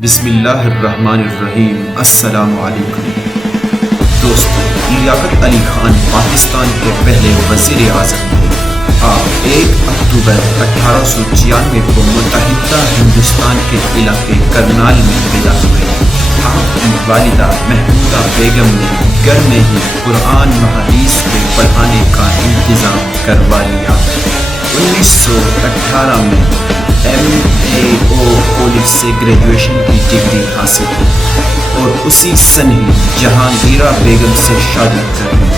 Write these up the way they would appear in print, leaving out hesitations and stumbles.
بسم اللہ الرحمن الرحیم۔ السلام علیکم دوستو، لیاقت علی خان پاکستان کے پہلے وزیر اعظم تھے۔ آپ 1 اکتوبر 1896 کو متحدہ ہندوستان کے علاقے کرنال میں پیدا ہوئے۔ آپ کی والدہ محمودہ بیگم نے گھر میں ہی قرآن و حدیث کے پڑھانے کا انتظام کروا لیا۔ 1918 میں MAO کالج سے گریجویشن کی ڈگری حاصل کی اور اسی سن ہی جہانگیرہ بیگم سے شادی کر لی۔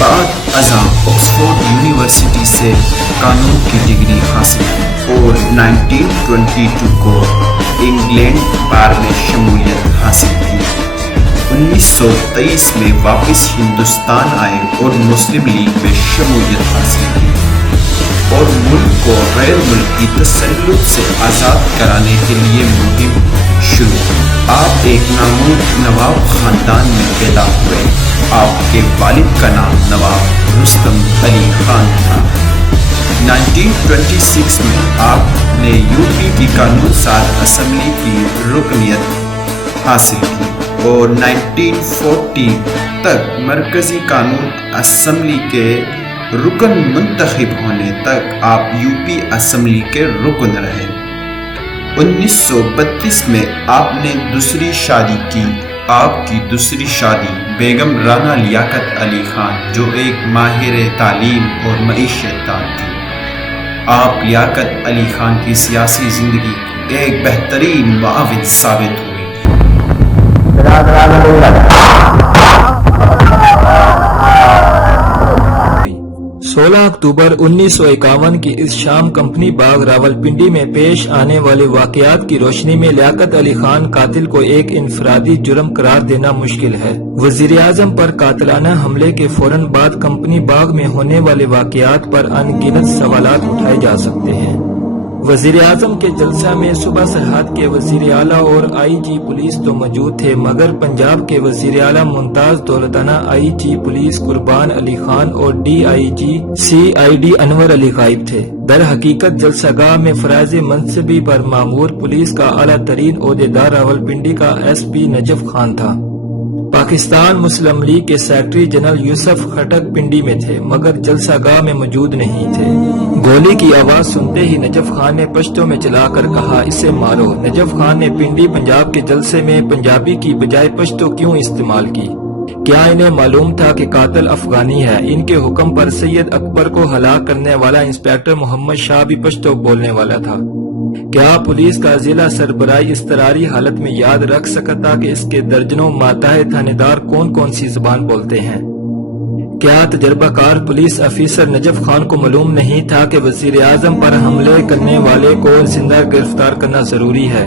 بعد ازاں آکسفورڈ یونیورسٹی سے قانون کی ڈگری حاصل کی اور 1922 کو انگلینڈ بار میں شمولیت حاصل کی۔ 1923 میں واپس ہندوستان آئے اور مسلم لیگ میں شمولیت حاصل کی اور ملک کو غیر ملکی تسلط سے آزاد کرانے کے لیے مہم شروع کی۔ آپ ایک نامور نواب خاندان میں پیدا ہوئے۔ آپ کے والد کا نام نواب رستم علی خان تھا۔ 1926 میں آپ نے UP کی قانون ساز اسمبلی کی رکنیت حاصل کی اور 1940 تک مرکزی قانون اسمبلی کے رکن منتخب ہونے تک آپ UP اسمبلی کے رکن رہے۔ 1932 میں آپ نے دوسری شادی کی۔ آپ کی دوسری شادی بیگم رانا لیاقت علی خان جو ایک ماہر تعلیم اور معیشت دان تھی۔ آپ لیاقت علی خان کی سیاسی زندگی کی ایک بہترین معاون ثابت ہوئی۔ 16 اکتوبر 1951 کی اس شام کمپنی باغ راولپنڈی میں پیش آنے والے واقعات کی روشنی میں لیاقت علی خان قاتل کو ایک انفرادی جرم قرار دینا مشکل ہے۔ وزیر اعظم پر قاتلانہ حملے کے فوراً بعد کمپنی باغ میں ہونے والے واقعات پر ان گنت سوالات اٹھائے جا سکتے ہیں۔ وزیر اعظم کے جلسہ میں صوبہ سرحد کے وزیر اعلیٰ اور IG پولیس تو موجود تھے، مگر پنجاب کے وزیر اعلیٰ ممتاز دولتانہ IG پولیس قربان علی خان اور DIG CID انور علی غائب تھے۔ در حقیقت جلسہ گاہ میں فرائض منصبی پر مامور پولیس کا اعلیٰ ترین عہدیدار راولپنڈی کا SP نجف خان تھا۔ پاکستان مسلم لیگ کے سیکرٹری جنرل یوسف خٹک پنڈی میں تھے، مگر جلسہ گاہ میں موجود نہیں تھے۔ گولی کی آواز سنتے ہی نجف خان نے پشتوں میں چلا کر کہا، اسے مارو۔ نجف خان نے پنڈی پنجاب کے جلسے میں پنجابی کی بجائے پشتو کیوں استعمال کی؟ کیا انہیں معلوم تھا کہ قاتل افغانی ہے؟ ان کے حکم پر سید اکبر کو ہلاک کرنے والا انسپیکٹر محمد شاہ بھی پشتو بولنے والا تھا۔ کیا پولیس کا ضلع سربراہی اضطراری حالت میں یاد رکھ سکتا کہ اس کے درجنوں ماتحت تھانے دار کون کون سی زبان بولتے ہیں؟ کیا تجربہ کار پولیس افیسر نجف خان کو معلوم نہیں تھا کہ وزیر اعظم پر حملے کرنے والے کو زندہ گرفتار کرنا ضروری ہے؟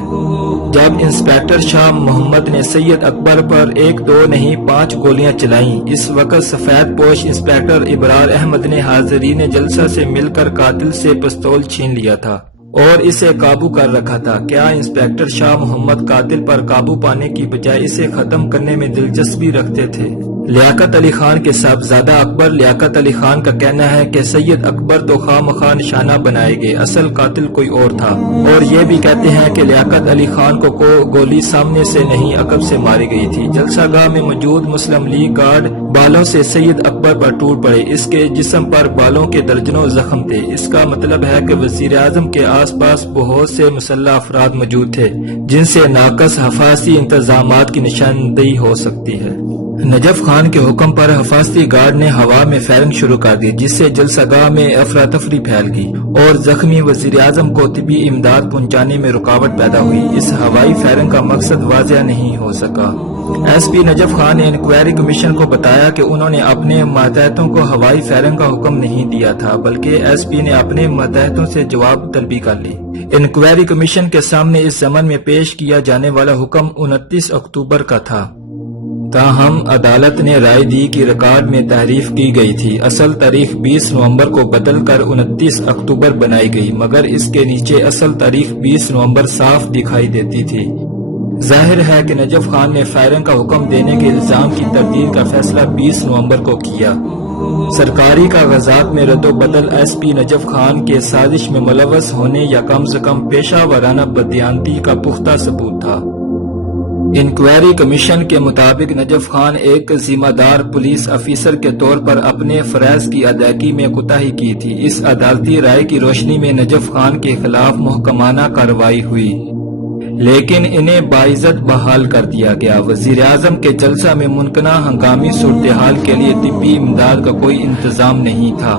جب انسپیکٹر شاہ محمد نے سید اکبر پر 1 2 نہیں 5 گولیاں چلائیں، اس وقت سفید پوش انسپیکٹر ابرار احمد نے حاضرین جلسہ سے مل کر قاتل سے پستول چھین لیا تھا اور اسے قابو کر رکھا تھا۔ کیا انسپیکٹر شاہ محمد قاتل پر قابو پانے کی بجائے اسے ختم کرنے میں دلچسپی رکھتے تھے؟ لیاقت علی خان کے صاحبزادہ اکبر لیاقت علی خان کا کہنا ہے کہ سید اکبر تو خواہ نشانہ بنائے گئے، اصل قاتل کوئی اور تھا، اور یہ بھی کہتے ہیں کہ لیاقت علی خان کو گولی سامنے سے نہیں عقب سے ماری گئی تھی۔ جلسہ گاہ میں موجود مسلم لیگ گارڈ بالوں سے سید اکبر پر ٹوٹ پڑے، اس کے جسم پر بالوں کے درجنوں زخم تھے۔ اس کا مطلب ہے کہ وزیر اعظم کے آس پاس بہت سے مسلح افراد موجود تھے جن سے ناقص حفاظتی انتظامات کی نشاندہی ہو سکتی ہے۔ نجف خان کے حکم پر حفاظتی گارڈ نے ہوا میں فائرنگ شروع کر دی، جس سے جلسہ گاہ میں افراتفری پھیل گئی اور زخمی وزیر اعظم کو طبی امداد پہنچانے میں رکاوٹ پیدا ہوئی۔ اس ہوائی فائرنگ کا مقصد واضح نہیں ہو سکا۔ SP نجف خان نے انکوائری کمیشن کو بتایا کہ انہوں نے اپنے ماتحتوں کو ہوائی فائرنگ کا حکم نہیں دیا تھا، بلکہ SP نے اپنے ماتحتوں سے جواب طلبی کر لی۔ انکوائری کمیشن کے سامنے اس ضمن میں پیش کیا جانے والا حکم 29 اکتوبر کا تھا، تاہم عدالت نے رائے دی کہ ریکارڈ میں تحریف کی گئی تھی۔ اصل تاریخ 20 نومبر کو بدل کر 29 اکتوبر بنائی گئی، مگر اس کے نیچے اصل تاریخ 20 نومبر صاف دکھائی دیتی تھی۔ ظاہر ہے کہ نجف خان نے فائرنگ کا حکم دینے کے الزام کی تردید کا فیصلہ 20 نومبر کو کیا۔ سرکاری کاغذات میں رد و بدل SP نجف خان کے سازش میں ملوث ہونے یا کم سے کم پیشہ ورانہ بددیانتی کا پختہ ثبوت تھا۔ انکوائری کمیشن کے مطابق نجف خان ایک ذمہ دار پولیس افیسر کے طور پر اپنے فرائض کی ادائیگی میں کوتاہی کی تھی۔ اس عدالتی رائے کی روشنی میں نجف خان کے خلاف محکمانہ کارروائی ہوئی، لیکن انہیں باعزت بحال کر دیا گیا۔ وزیر اعظم کے جلسہ میں ممکنہ ہنگامی صورتحال کے لیے طبی امداد کا کوئی انتظام نہیں تھا،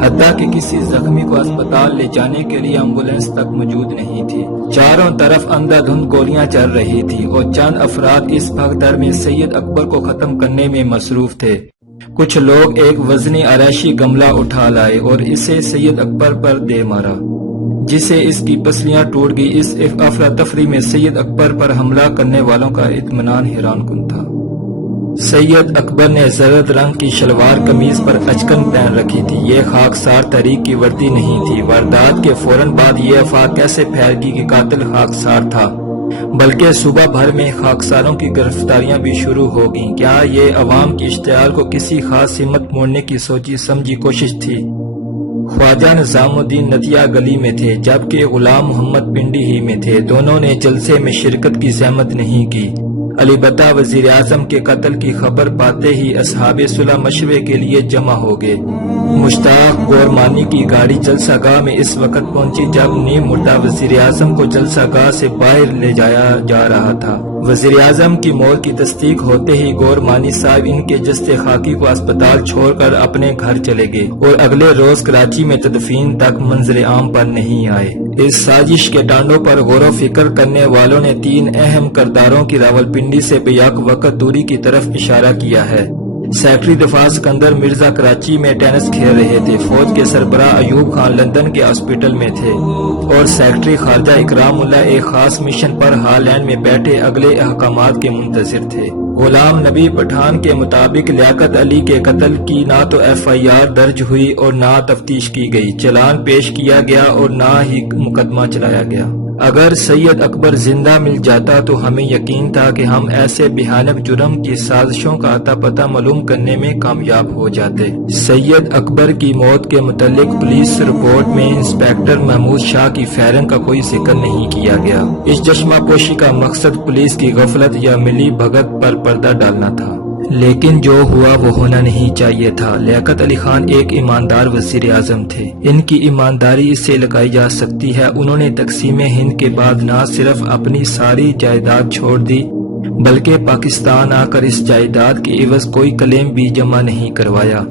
حتیٰ کہ کسی زخمی کو اسپتال لے جانے کے لیے ایمبولینس تک موجود نہیں تھی۔ چاروں طرف اندھا دھند گولیاں چل رہی تھی اور چند افراد اس بھگدڑ میں سید اکبر کو ختم کرنے میں مصروف تھے۔ کچھ لوگ ایک وزنی آرائشی گملہ اٹھا لائے اور اسے سید اکبر پر دے مارا، جس سے اس کی پسلیاں ٹوٹ گئی۔ اس افراتفری میں سید اکبر پر حملہ کرنے والوں کا اطمینان حیران کن تھا۔ سید اکبر نے زرد رنگ کی شلوار قمیض پر اچکن پہن رکھی تھی۔ یہ خاکسار تحریک کی وردی نہیں تھی۔ واردات کے فوراً بعد یہ افواہ کیسے پھیل گئی کہ قاتل خاکسار تھا، بلکہ صوبہ بھر میں خاکساروں کی گرفتاریاں بھی شروع ہو گئیں۔ کیا یہ عوام کی اشتعال کو کسی خاص سمت موڑنے کی سوچی سمجھی کوشش تھی؟ خواجہ نظام الدین نتیا گلی میں تھے، جبکہ غلام محمد پنڈی ہی میں تھے۔ دونوں نے جلسے میں شرکت کی زحمت نہیں کی، البتہ وزیر اعظم کے قتل کی خبر پاتے ہی اصحاب صلح مشورے کے لیے جمع ہو گئے۔ مشتاق گورمانی کی گاڑی جلسہ گاہ میں اس وقت پہنچی جب نیم مردہ وزیر اعظم کو جلسہ گاہ سے باہر لے جایا جا رہا تھا۔ وزیر اعظم کی موت کی تصدیق ہوتے ہی گورمانی صاحب ان کے جسد خاکی کو اسپتال چھوڑ کر اپنے گھر چلے گئے اور اگلے روز کراچی میں تدفین تک منظر عام پر نہیں آئے۔ اس سازش کے ڈانڈوں پر غور و فکر کرنے والوں نے تین اہم کرداروں کی راولپنڈی سے بیک وقت دوری کی طرف اشارہ کیا ہے۔ سیکرٹری دفاع سکندر مرزا کراچی میں ٹینس کھیل رہے تھے، فوج کے سربراہ ایوب خان لندن کے ہاسپٹل میں تھے اور سیکرٹری خارجہ اکرام اللہ ایک خاص مشن پر ہالینڈ میں بیٹھے اگلے احکامات کے منتظر تھے۔ غلام نبی پٹھان کے مطابق لیاقت علی کے قتل کی نہ تو FIR درج ہوئی اور نہ تفتیش کی گئی، چلان پیش کیا گیا اور نہ ہی مقدمہ چلایا گیا۔ اگر سید اکبر زندہ مل جاتا تو ہمیں یقین تھا کہ ہم ایسے بھیانک جرم کی سازشوں کا اتا پتہ معلوم کرنے میں کامیاب ہو جاتے۔ سید اکبر کی موت کے متعلق پولیس رپورٹ میں انسپیکٹر محمود شاہ کی فائرنگ کا کوئی ذکر نہیں کیا گیا۔ اس چشمہ پوشی کا مقصد پولیس کی غفلت یا ملی بھگت پر پردہ ڈالنا تھا، لیکن جو ہوا وہ ہونا نہیں چاہیے تھا۔ لیاقت علی خان ایک ایماندار وزیر اعظم تھے۔ ان کی ایمانداری اس سے لگائی جا سکتی ہے انہوں نے تقسیم ہند کے بعد نہ صرف اپنی ساری جائیداد چھوڑ دی بلکہ پاکستان آ کر اس جائیداد کے عوض کوئی کلیم بھی جمع نہیں کروایا۔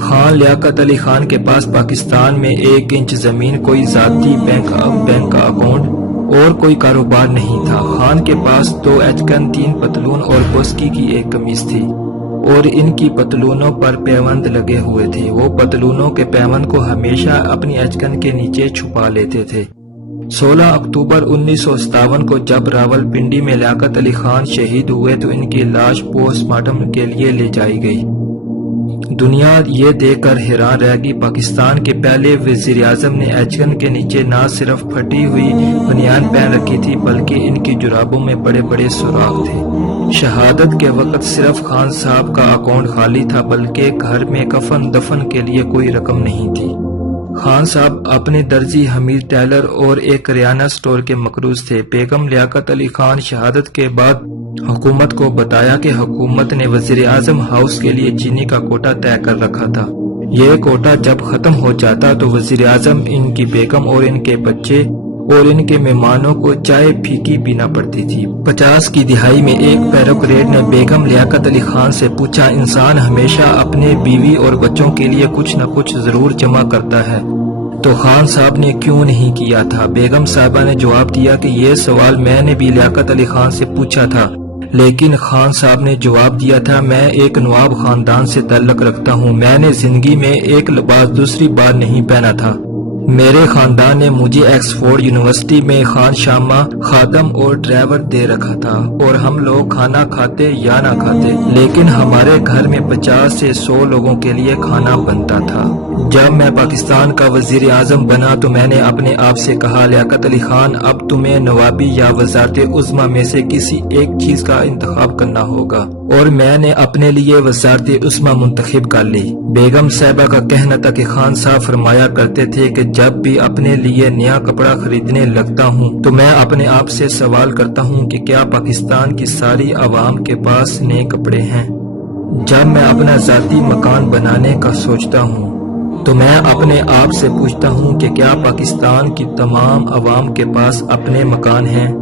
خان لیاقت علی خان کے پاس پاکستان میں 1 انچ زمین، کوئی ذاتی بینک کا اکاؤنٹ اور کوئی کاروبار نہیں تھا۔ خان کے پاس 2 اچکن، 3 پتلون اور بوسکی کی 1 قمیض تھی اور ان کی پتلونوں پر پیوند لگے ہوئے تھے۔ وہ پتلونوں کے پیوند کو ہمیشہ اپنی اچکن کے نیچے چھپا لیتے تھے۔ 16 اکتوبر 1957 کو جب راولپنڈی میں لیاقت علی خان شہید ہوئے تو ان کی لاش پوسٹ مارٹم کے لیے لے جائی گئی۔ دنیا یہ دیکھ کر حیران رہ گئی، پاکستان کے پہلے وزیر اعظم نے اچکن کے نیچے نہ صرف پھٹی ہوئی بنیان پہن رکھی تھی بلکہ ان کی جرابوں میں بڑے بڑے سوراخ تھے۔ شہادت کے وقت صرف خان صاحب کا اکاؤنٹ خالی تھا بلکہ گھر میں کفن دفن کے لیے کوئی رقم نہیں تھی۔ خان صاحب اپنے درزی حمید ٹیلر اور ایک کریانہ سٹور کے مقروض تھے۔ بیگم لیاقت علی خان شہادت کے بعد حکومت کو بتایا کہ حکومت نے وزیر اعظم ہاؤس کے لیے چینی کا کوٹا طے کر رکھا تھا۔ یہ کوٹا جب ختم ہو جاتا تو وزیر اعظم، ان کی بیگم اور ان کے بچے اور ان کے مہمانوں کو چائے پھیکی پینا پڑتی تھی۔ 50 کی دہائی میں ایک بیوروکریٹ نے بیگم لیاقت علی خان سے پوچھا، انسان ہمیشہ اپنے بیوی اور بچوں کے لیے کچھ نہ کچھ ضرور جمع کرتا ہے تو خان صاحب نے کیوں نہیں کیا تھا؟ بیگم صاحبہ نے جواب دیا کہ یہ سوال میں نے بھی لیاقت علی خان سے پوچھا تھا، لیکن خان صاحب نے جواب دیا تھا میں ایک نواب خاندان سے تعلق رکھتا ہوں، میں نے زندگی میں ایک لباس دوسری بار نہیں پہنا تھا۔ میرے خاندان نے مجھے ایکسفورڈ یونیورسٹی میں خان شامہ، خادم اور ڈرائیور دے رکھا تھا اور ہم لوگ کھانا کھاتے یا نہ کھاتے لیکن ہمارے گھر میں 50 سے 100 لوگوں کے لیے کھانا بنتا تھا۔ جب میں پاکستان کا وزیر اعظم بنا تو میں نے اپنے آپ سے کہا، لیاقت علی خان اب تمہیں نوابی یا وزارت عظمیٰ میں سے کسی ایک چیز کا انتخاب کرنا ہوگا۔ اور میں نے اپنے لیے وزارت عظمیٰ منتخب کر لی۔ بیگم صاحبہ کا کہنا تھا کہ خان صاحب فرمایا کرتے تھے کہ جب بھی اپنے لیے نیا کپڑا خریدنے لگتا ہوں تو میں اپنے آپ سے سوال کرتا ہوں کہ کیا پاکستان کی ساری عوام کے پاس نئے کپڑے ہیں؟ جب میں اپنا ذاتی مکان بنانے کا سوچتا ہوں تو میں اپنے آپ سے پوچھتا ہوں کہ کیا پاکستان کی تمام عوام کے پاس اپنے مکان ہیں؟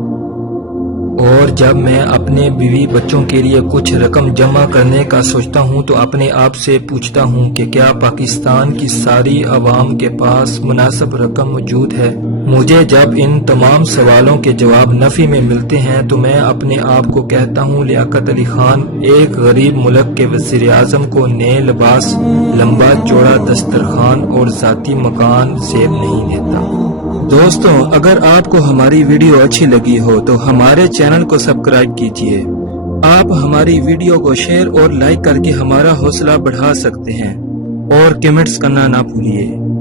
اور جب میں اپنے بیوی بچوں کے لیے کچھ رقم جمع کرنے کا سوچتا ہوں تو اپنے آپ سے پوچھتا ہوں کہ کیا پاکستان کی ساری عوام کے پاس مناسب رقم موجود ہے؟ مجھے جب ان تمام سوالوں کے جواب نفی میں ملتے ہیں تو میں اپنے آپ کو کہتا ہوں لیاقت علی خان ایک غریب ملک کے وزیر اعظم کو نئے لباس، لمبا چوڑا دسترخوان اور ذاتی مکان زیب نہیں دیتا۔ دوستوں، اگر آپ کو ہماری ویڈیو اچھی لگی ہو تو ہمارے چینل کو سبسکرائب کیجیے۔ آپ ہماری ویڈیو کو شیئر اور لائک کر کے ہمارا حوصلہ بڑھا سکتے ہیں اور کمنٹس کرنا نہ بھولیے۔